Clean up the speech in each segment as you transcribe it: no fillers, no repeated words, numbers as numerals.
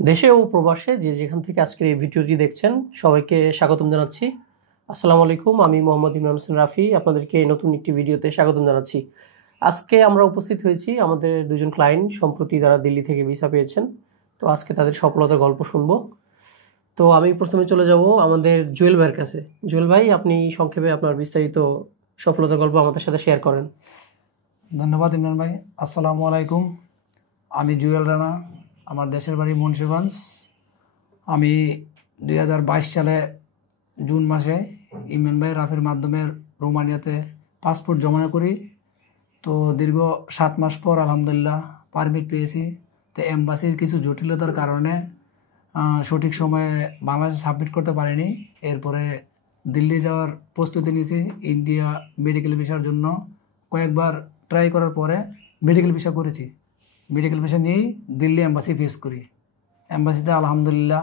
দেশে ও প্রবাসে যে যেখান থেকে আজকের এই ভিডিওটি দেখছেন সবাইকে স্বাগতম জানাচ্ছি। আসসালামু আলাইকুম, আমি মোহাম্মদ ইমরান হোসেন রাফি আপনাদেরকে নতুন একটি ভিডিওতে স্বাগতম জানাচ্ছি। আজকে আমরা উপস্থিত হয়েছি আমাদের দুজন ক্লায়েন্ট সম্প্রতি তারা দিল্লি থেকে ভিসা পেয়েছেন। তো আজকে তাদের সফলতার গল্প শুনবো। তো আমি প্রথমে চলে যাব আমাদের জুয়েল ভাইয়ের কাছে। জুয়েল ভাই, আপনি সংক্ষেপে আপনার বিস্তারিত সফলতার গল্প আমাদের সাথে শেয়ার করেন। ধন্যবাদ ইমরান ভাই। আসসালামু আলাইকুম। আমি জুয়েল রানা, আমার দেশের বাড়ি মুন্সিগঞ্জ। আমি 2022 সালে জুন মাসে ইমরান ভাই রাফির মাধ্যমে রোমানিয়াতে পাসপোর্ট জমা করি। তো দীর্ঘ 7 মাস পর আলহামদুলিল্লাহ পারমিট পেয়েছি। তো এম্বাসির কিছু জটিলতার কারণে সঠিক সময়ে বাংলাদেশে সাবমিট করতে পারিনি। এরপরে দিল্লি যাওয়ার প্রস্তুতি নিয়েছি ইন্ডিয়া মেডিকেল ভিসার জন্য। কয়েকবার ট্রাই করার পরে মেডিকেল ভিসা করেছি। মেডিকেল ভিসা নিয়েই দিল্লি এম্বাসি ফেস করি। এম্বাসিতে আলহামদুলিল্লাহ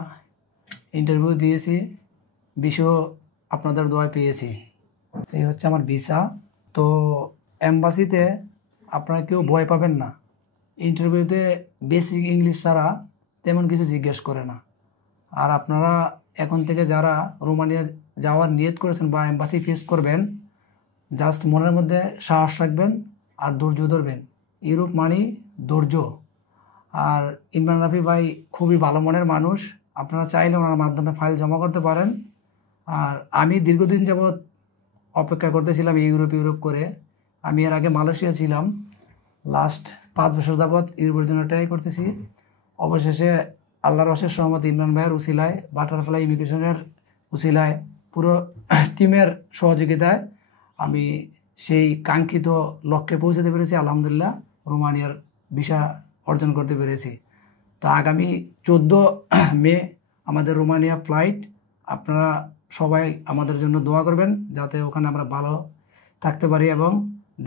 ইন্টারভিউ দিয়েছি, বিষয় আপনাদের দোয়ায় পেয়েছি। এই হচ্ছে আমার ভিসা। তো এম্বাসিতে আপনারা কেউ ভয় পাবেন না। ইন্টারভিউতে বেসিক ইংলিশ ছাড়া তেমন কিছু জিজ্ঞেস করে না। আর আপনারা এখন থেকে যারা রোমানিয়া যাওয়ার নিয়ত করেছেন বা এম্বাসি ফেস করবেন, জাস্ট মনের মধ্যে সাহস রাখবেন আর ধৈর্য ধরবেন। ইউরোপ মানেই ধৈর্য। আর ইমরান রাফি ভাই খুবই ভালো মনের মানুষ। আপনারা চাইলে ওনার মাধ্যমে ফাইল জমা করতে পারেন। আর আমি দীর্ঘদিন যাবৎ অপেক্ষা করতেছিলাম ইউরোপ করে। আমি এর আগে মালয়েশিয়া ছিলাম। লাস্ট 5 বছর যাবৎ ইউরোপের জন্য ট্রাই করতেছি। অবশেষে আল্লাহর অশেষ রহমত ইমরান ভাইয়ের উসিলায়, বাটারফ্লাই ইমিগ্রেশনের উসিলায়, পুরো টিমের সহযোগিতায় আমি সেই কাঙ্ক্ষিত লক্ষ্যে পৌঁছাতে পেরেছি। আলহামদুলিল্লাহ রোমানিয়ার ভিসা অর্জন করতে পেরেছি। তো আগামী 14 মে আমাদের রোমানিয়া ফ্লাইট। আপনারা সবাই আমাদের জন্য দোয়া করবেন যাতে ওখানে আমরা ভালো থাকতে পারি এবং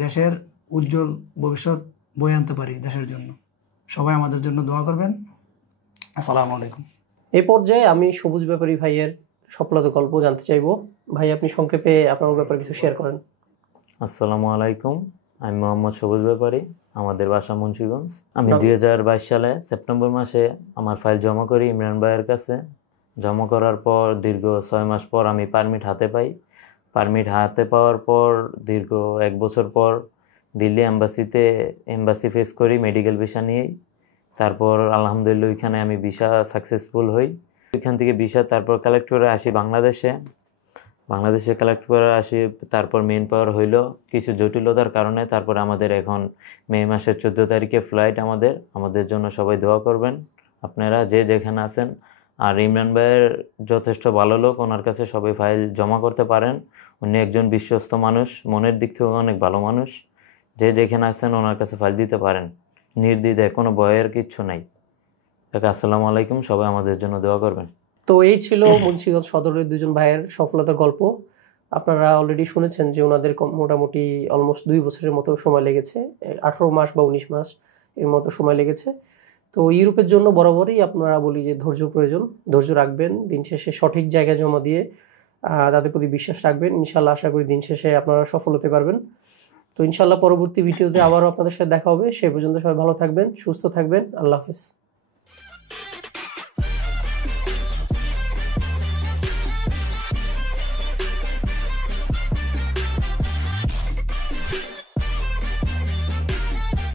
দেশের উজ্জ্বল ভবিষ্যৎ বয়ে আনতে পারি দেশের জন্য। সবাই আমাদের জন্য দোয়া করবেন। আসসালামু আলাইকুম। এই পর্যায়ে আমি সবুজ ব্যাপারী ভাইয়ের সফলতার গল্প জানতে চাইবো। ভাই, আপনি সংক্ষেপে আপনার ব্যাপারে কিছু শেয়ার করেন। আসসালামু আলাইকুম, আমি মোহাম্মদ সবুজ ব্যাপারী, আমাদের বাসা মুন্সিগঞ্জ। আমি 2022 সালে সেপ্টেম্বর মাসে আমার ফাইল জমা করি ইমরান ভাইয়ের কাছে। জমা করার পর দীর্ঘ 6 মাস পর আমি পারমিট হাতে পাই। পারমিট হাতে পাওয়ার পর দীর্ঘ 1 বছর পর দিল্লি এম্বাসি ফেস করি মেডিকেল ভিসা নিয়েই। তারপর আলহামদুলিল্লাহ ওইখানে আমি ভিসা সাকসেসফুল হই। ওইখান থেকে ভিসা তারপর কালেক্ট করে আসি বাংলাদেশে কালেক্ট করে আসি। তারপর মেন পাওয়ার হইল কিছু জটিলতার কারণে। তারপর আমাদের এখন মে মাসের 14 তারিখে ফ্লাইট। আমাদের জন্য সবাই দোয়া করবেন আপনারা যে যেখানে আছেন। আর ইমরান ভাইয়ের যথেষ্ট ভালো লোক, ওনার কাছে সবাই ফাইল জমা করতে পারেন। উনি একজন বিশ্বস্ত মানুষ, মনের দিক থেকে অনেক ভালো মানুষ। যে যেখানে আছেন ওনার কাছে ফাইল দিতে পারেন নির্দ্বিধায়, কোনো ভয়ের কিচ্ছু নাই। আসসালামু আলাইকুম, সবাই আমাদের জন্য দোয়া করবেন। তো এই ছিল মুন্সিগঞ্জ সদরের দুজন ভাইয়ের সফলতার গল্প। আপনারা অলরেডি শুনেছেন যে ওনাদের মোটামুটি অলমোস্ট 2 বছরের মতো সময় লেগেছে, 18 মাস বা 19 মাস এর মতো সময় লেগেছে। তো ইউরোপের জন্য বরাবরই আপনারা বলি যে ধৈর্য প্রয়োজন, ধৈর্য রাখবেন, দিন শেষে সঠিক জায়গায় জমা দিয়ে তাদের প্রতি বিশ্বাস রাখবেন। ইনশাল্লাহ আশা করি দিন শেষে আপনারা সফল হতে পারবেন। তো ইনশাল্লাহ পরবর্তী ভিডিওতে আবারও আপনাদের সাথে দেখা হবে। সে পর্যন্ত সবাই ভালো থাকবেন, সুস্থ থাকবেন। আল্লাহ হাফেজ।